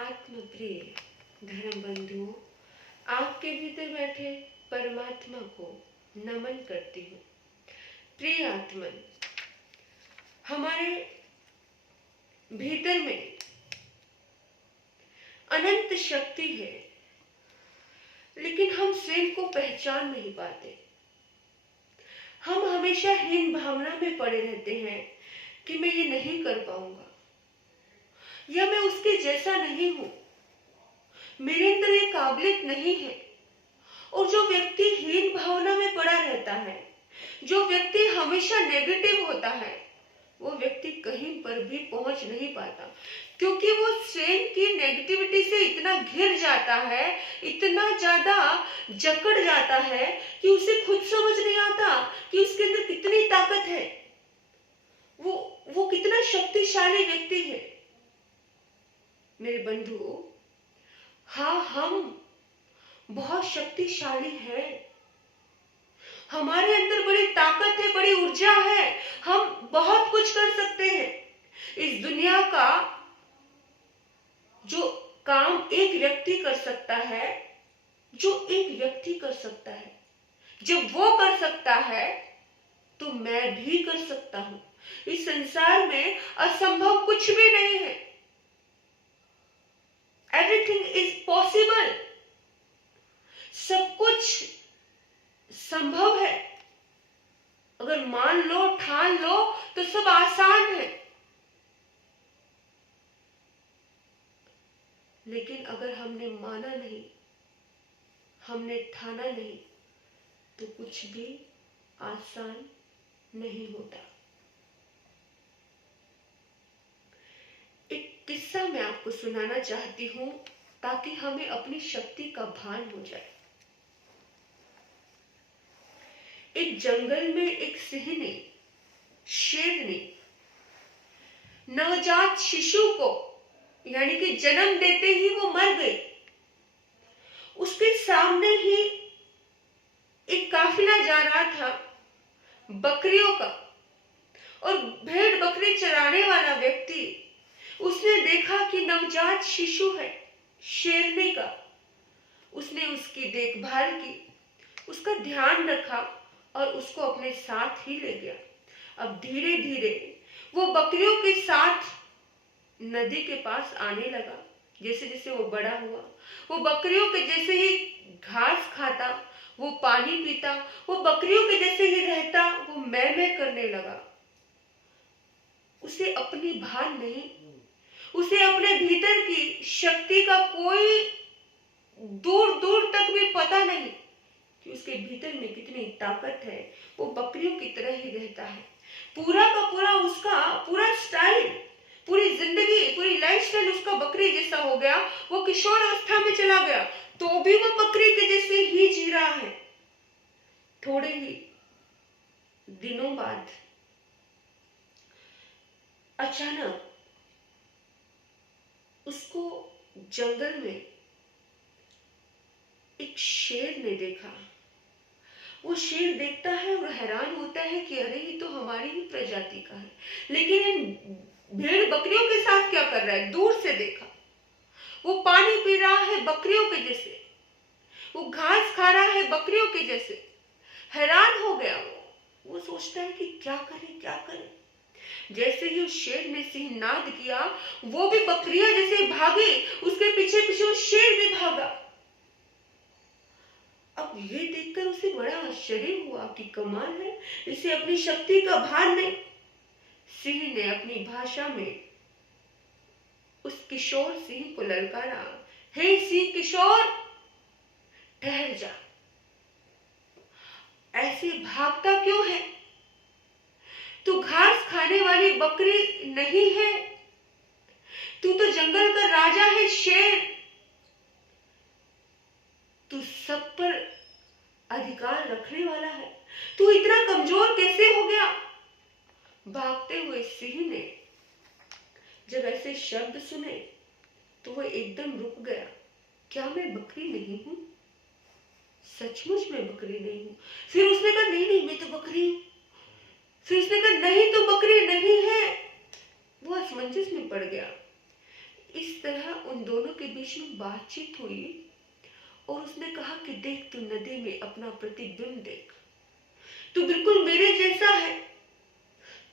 आत्मप्रिय धर्म बंधुओं, आपके भीतर बैठे परमात्मा को नमन करती हूँ। प्रिय आत्मन, हमारे भीतर में अनंत शक्ति है, लेकिन हम स्वयं को पहचान नहीं पाते। हम हमेशा हीन भावना में पड़े रहते हैं कि मैं ये नहीं कर पाऊंगा या मैं उसके जैसा नहीं हूं, मेरे अंदर ये काबिलियत नहीं है। और जो व्यक्ति हीन भावना में पड़ा रहता है, जो व्यक्ति हमेशा नेगेटिव होता है, वो व्यक्ति कहीं पर भी पहुंच नहीं पाता, क्योंकि वो स्वयं की नेगेटिविटी से इतना घिर जाता है, इतना ज्यादा जकड़ जाता है कि उसे खुद समझ नहीं आता कि उसके अंदर कितनी ताकत है, वो कितना शक्तिशाली व्यक्ति है। मेरे बंधुओं, हाँ, हम बहुत शक्तिशाली है, हमारे अंदर बड़ी ताकत है, बड़ी ऊर्जा है, हम बहुत कुछ कर सकते हैं। इस दुनिया का जो काम एक व्यक्ति कर सकता है, जो एक व्यक्ति कर सकता है, जब वो कर सकता है तो मैं भी कर सकता हूं। इस संसार में असंभव कुछ भी नहीं है। Everything is possible. सब कुछ संभव है। अगर मान लो, ठान लो तो सब आसान है। लेकिन अगर हमने माना नहीं, हमने ठाना नहीं, तो कुछ भी आसान नहीं होता। एक किस्सा मैं आपको सुनाना चाहती हूं ताकि हमें अपनी शक्ति का भान हो जाए। एक जंगल में एक सिंह ने, शेर ने नवजात शिशु को, यानी कि जन्म देते ही वो मर गई। उसके सामने ही एक काफिला जा रहा था बकरियों का, और भेड़ बकरी चराने वाला व्यक्ति, उसने देखा कि नवजात शिशु है शेरनी का। उसने उसकी देखभाल की, उसका ध्यान रखा और उसको अपने साथ ही ले गया। अब धीरे धीरे वो बकरियों के साथ नदी के पास आने लगा। जैसे जैसे वो बड़ा हुआ, वो बकरियों के जैसे ही घास खाता, वो पानी पीता, वो बकरियों के जैसे ही रहता, वो मैं करने लगा। उसे अपनी भान नहीं, उसे अपने भीतर की शक्ति का कोई दूर दूर तक भी पता नहीं कि उसके भीतर में कितनी ताकत है। वो बकरियों की तरह ही रहता है। पूरा का पूरा उसका पूरा स्टाइल, पूरी जिंदगी, पूरी लाइफस्टाइल उसका बकरी जैसा हो गया। वो किशोर अवस्था में चला गया तो भी वो बकरी के जैसे ही जी रहा है। थोड़े ही दिनों बाद अचानक उसको जंगल में एक शेर ने देखा। वो शेर देखता है और हैरान होता है कि अरे ये तो हमारी ही प्रजाति का है, लेकिन इन भेड़ बकरियों के साथ क्या कर रहा है। दूर से देखा, वो पानी पी रहा है बकरियों के जैसे, वो घास खा रहा है बकरियों के जैसे। हैरान हो गया वो सोचता है कि क्या करे क्या करे। जैसे ही उस शेर ने सिंहनाद किया, वो भी बकरियां जैसे भागी, उसके पीछे पीछे वो शेर भी भागा। अब ये देखकर उसे बड़ा आश्चर्य हुआ कि कमाल है, इसे अपनी शक्ति का भान नहीं। सिंह ने अपनी भाषा में उस किशोर सिंह को ललकारा, हे सिंह किशोर, ठहर जा, ऐसे भागता क्यों है? तू घास खाने वाली बकरी नहीं है, तू तो जंगल का राजा है, शेर। तू सब पर अधिकार रखने वाला है, तू इतना कमजोर कैसे हो गया? भागते हुए सिंह ने जब ऐसे शब्द सुने तो वो एकदम रुक गया। क्या मैं बकरी नहीं हूं? सचमुच मैं बकरी नहीं हूं। फिर उसने कहा नहीं नहीं, मैं तो बकरी हूं। फिर उसने कहा नहीं, तो बकरी नहीं है। वो असमंजस में पड़ गया। इस तरह उन दोनों के बीच में बातचीत हुई और उसने कहा कि देख, तू नदी में अपना प्रतिबिंब देख, तू बिल्कुल मेरे जैसा है,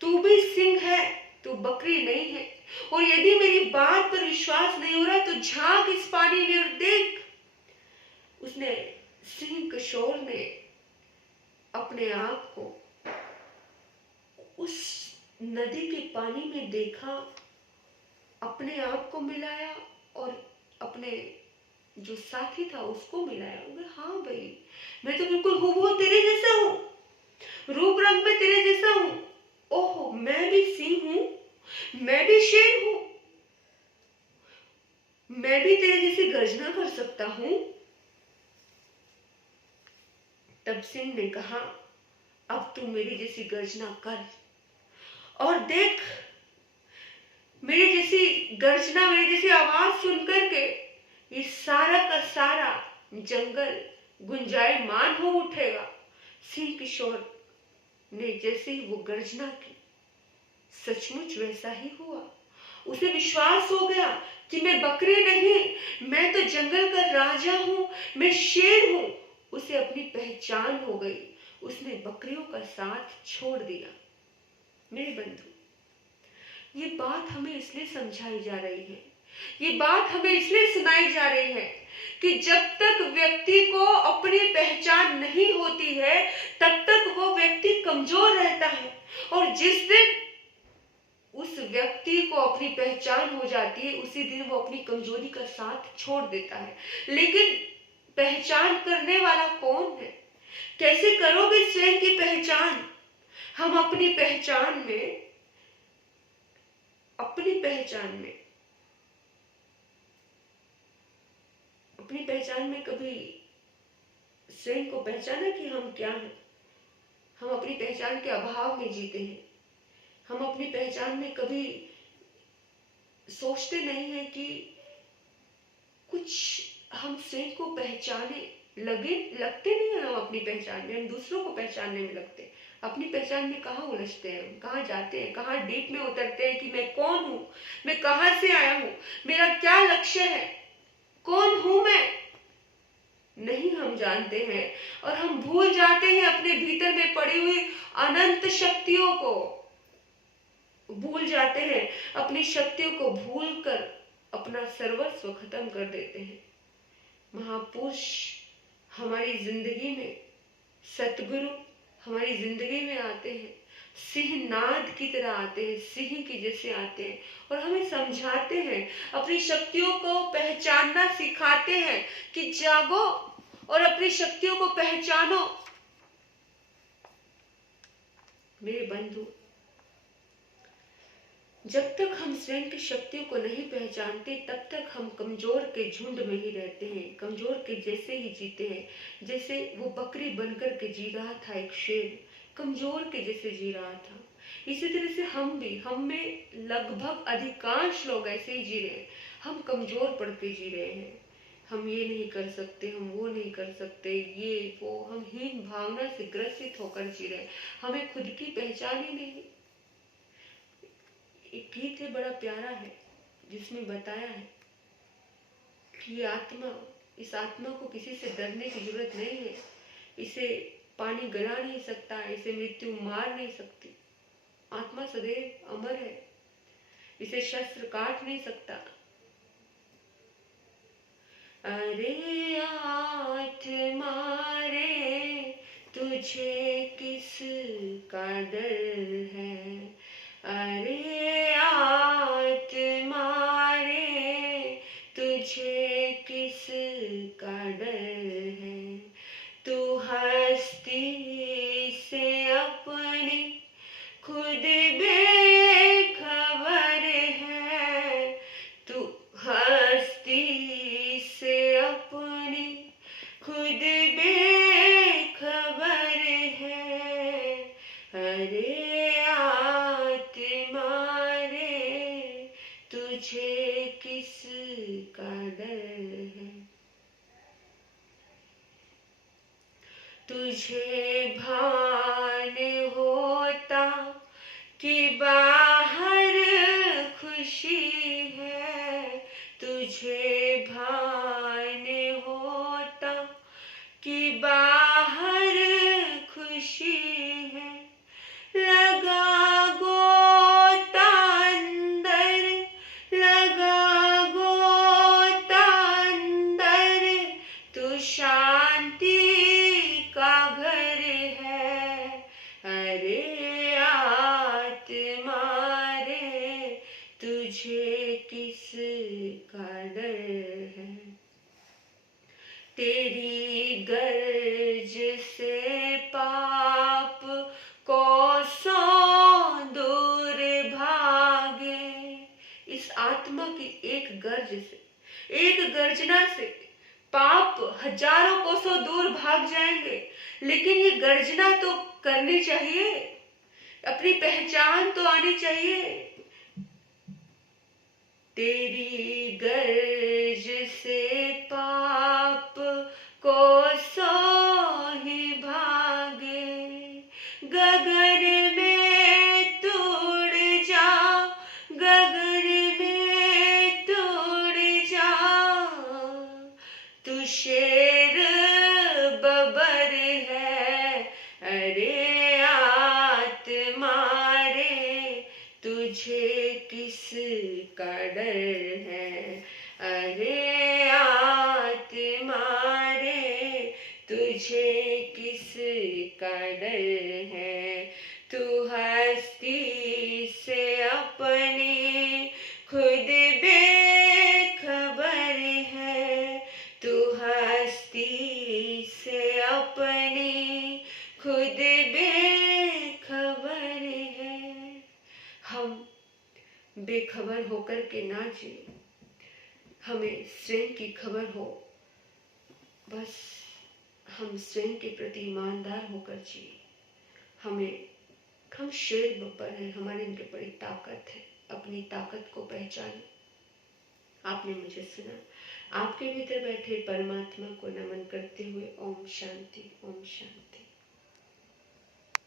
तू भी सिंह है, तू बकरी नहीं है। और यदि मेरी बात पर विश्वास नहीं हो रहा तो झांक इस पानी में और देख। उसने सिंह किशोर ने अपने आप को उस नदी के पानी में देखा, अपने आप को मिलाया और अपने जो साथी था उसको मिलाया। हाँ भाई, मैं तो बिल्कुल हूबहू तेरे जैसा हूँ, रूप रंग में तेरे जैसा हूँ। ओहो, मैं भी सिंह हूँ, मैं भी शेर हूँ, मैं भी तेरे जैसी गर्जना कर सकता हूँ। तब सिंह ने कहा, अब तू मेरी जैसी गर्जना कर और देख, मेरी जैसी गर्जना, मेरी जैसी आवाज सुन करके ये सारा का सारा जंगल गुंजायमान हो उठेगा। सिंह किशोर ने जैसे ही वो गर्जना की, सचमुच वैसा ही हुआ। उसे विश्वास हो गया कि मैं बकरी नहीं, मैं तो जंगल का राजा हूँ, मैं शेर हूँ। उसे अपनी पहचान हो गई, उसने बकरियों का साथ छोड़ दिया। मेरे बंधु, ये बात हमें इसलिए समझाई जा रही है, ये बात हमें इसलिए सुनाई जा रही है कि जब तक व्यक्ति को अपनी पहचान नहीं होती है तब तक वो व्यक्ति कमजोर रहता है, और जिस दिन उस व्यक्ति को अपनी पहचान हो जाती है उसी दिन वो अपनी कमजोरी का साथ छोड़ देता है। लेकिन पहचान करने वाला कौन है? कैसे करोगे स्वयं की पहचान? हम अपनी पहचान में अपनी पहचान में कभी स्वयं को पहचाना कि हम क्या हैं? हम अपनी पहचान के अभाव में जीते हैं। हम अपनी पहचान में कभी सोचते नहीं है कि कुछ हम स्वयं को पहचाने लगते नहीं है। हम अपनी पहचान में, हम दूसरों को पहचानने में लगते। अपनी पहचान में कहाँ उलझते हैं, कहाँ जाते हैं, कहाँ डीप में उतरते हैं कि मैं कौन हूँ, मैं कहाँ से आया हूँ, मेरा क्या लक्ष्य है, कौन हूँ मैं, नहीं हम जानते हैं। और हम भूल जाते हैं अपने भीतर में पड़ी हुई अनंत शक्तियों को, भूल जाते हैं अपनी शक्तियों को, भूल कर अपना सर्वस्व खत्म कर देते हैं। महापुरुष हमारी जिंदगी में, सतगुरु हमारी जिंदगी में आते हैं, सिंहनाद की तरह आते हैं, सिंह की जैसे आते हैं और हमें समझाते हैं, अपनी शक्तियों को पहचानना सिखाते हैं कि जागो और अपनी शक्तियों को पहचानो। मेरे बंधु, जब तक हम स्वयं की शक्तियों को नहीं पहचानते तब तक हम कमजोर के झुंड में ही रहते हैं, कमजोर के जैसे ही जीते हैं। जैसे वो बकरी बनकर के जी रहा था, एक शेर कमजोर के जैसे जी रहा था, इसी तरह से हम में लगभग अधिकांश लोग ऐसे ही जी रहे हैं। हम कमजोर पड़ के जी रहे हैं, हम ये नहीं कर सकते, हम वो नहीं कर सकते, ये वो, हम हीन भावना से ग्रसित होकर जी रहे हैं। हमें खुद की पहचान ही नहीं। एक गीत है, बड़ा प्यारा है, जिसमें बताया है कि आत्मा, इस आत्मा को किसी से डरने की जरूरत नहीं है, इसे पानी गला नहीं सकता, इसे मृत्यु मार नहीं सकती। आत्मा सदैव अमर है, इसे शस्त्र काट नहीं सकता। अरे आत्मा रे, तुझे किस का डर है? अरे आत्मा रे, तुझे किस का डर है? तू हस्ती से अपनी खुद बेखबर है, तू हस्ती से अपनी खुद बेखबर है। अरे आत्मा रे, तुझे किस का डर है? तुझे भान होता कि बाहर खुशी है, तुझे भान होता कि बाहर खुशी है, लगा गोता अंदर, लगा गोता अंदर, तू शांति का घर है। अरे आत्मा रे, तुझे किस का डर है। तेरी गर्ज से पाप कोसों दूर भागे। इस आत्मा की एक गर्ज से, एक गर्जना से पाप हजारों कोसों दूर भाग जाएंगे। लेकिन ये गर्जना तो करनी चाहिए, अपनी पहचान तो आनी चाहिए। तेरी गर्ज से पाप कोसों ही भागे, गगन में तू उड़ जा, गगन में तू उड़ जा, तू शेर बबर है। अरे आत्मा रे, तुझे किस का डर है। अरे आत्मा रे, तुझे किस का डर है। तू हस्ती से अपने खुद बेखबर है, तू हस्ती से अपनी खुद बेखबर है। हम बेखबर होकर के ना जिए, हमें स्वयं की खबर हो। बस हम स्वयं के प्रति ईमानदार होकर जिए। हम शेर बब्बर हैं, हमारे अंदर बड़ी ताकत है। अपनी ताकत को पहचाने। आपने मुझे सुना। आपके भीतर बैठे परमात्मा को नमन करते हुए ओम शांति, ओम शांति।